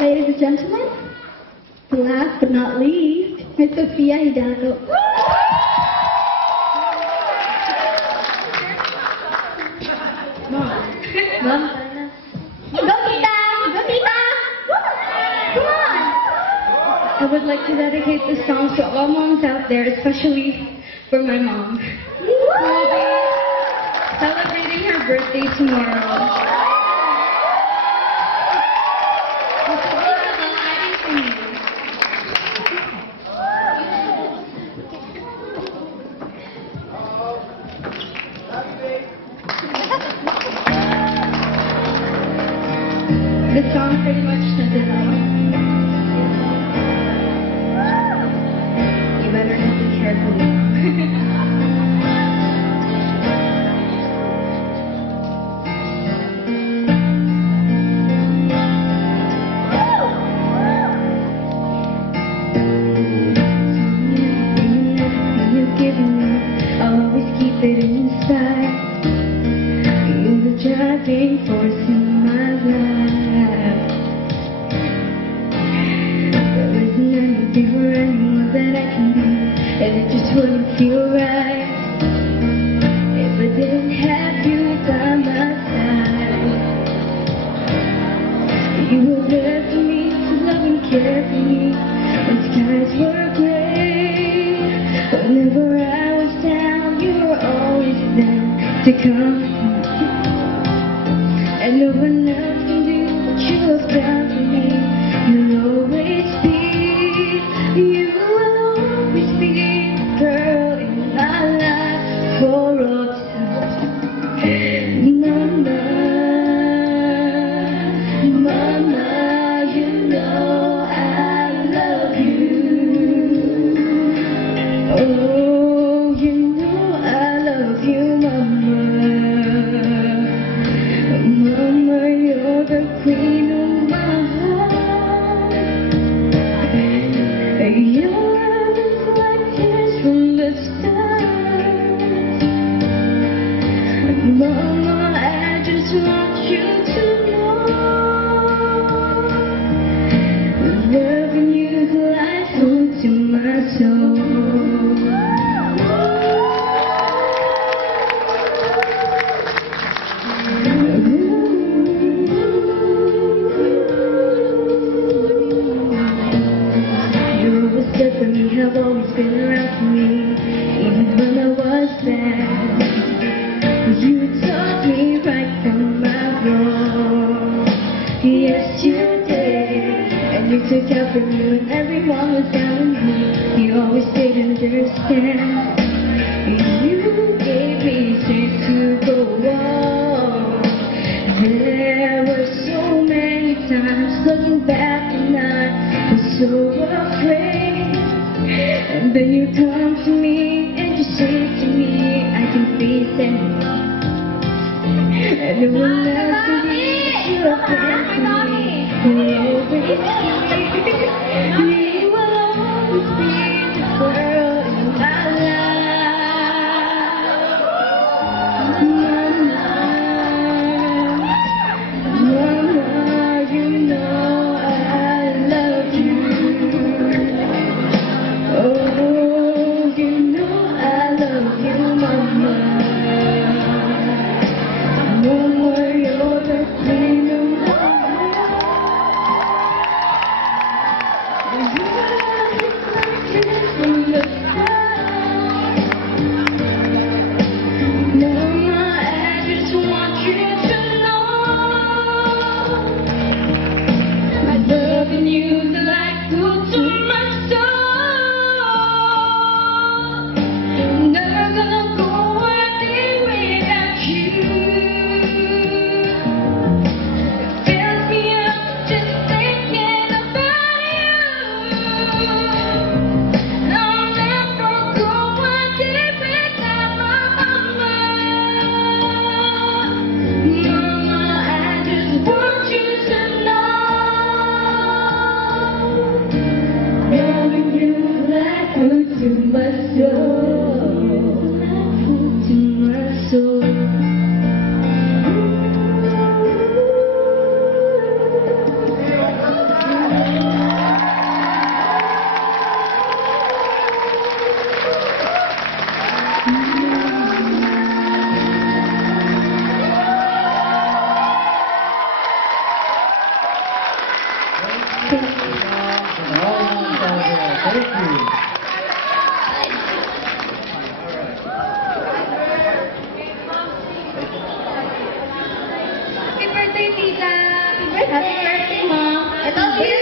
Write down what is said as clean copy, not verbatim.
Ladies and gentlemen, last but not least, Miss Sofia Hidalgo. Mom. Go, Tita! Go, Tita! Come on! I would like to dedicate this song to all moms out there, especially for my mom, who will be celebrating her birthday tomorrow. The song pretty much says it all. You better listen carefully. I'll always keep it inside. You're the driving force in my life. There isn't anything or anyone that I can be, and it just wouldn't feel right if I didn't have you by my side. You were there for me, to love and care for me when skies were gray. Whenever I was down, you were always there to come. And no one else can do what you have done for me. You'll always be, you will always be the girl in my life for all time. Mama, Mama, you know I love you. Oh, you know I love you, Mama. Mama, you're the queen of my heart. Your love is like tears from the stars. Mama, I just want you to know, loving you is life home to my soul. Have always been around for me, even when I was bad. You taught me right from my wrong. Yes, you did. And you took care of me when everyone was down on me. You always did understand. You gave me strength to go on. There were so many times looking back and I was so afraid. And then you come to me and you say to me, I can face anything. And it will never be you are there for me. You will always be the girl in my life. Mama, Mama, you know I love you. Oh, you know I love you, Mama. Mama, you're the queen of my heart. Happy birthday, Mom. I love you.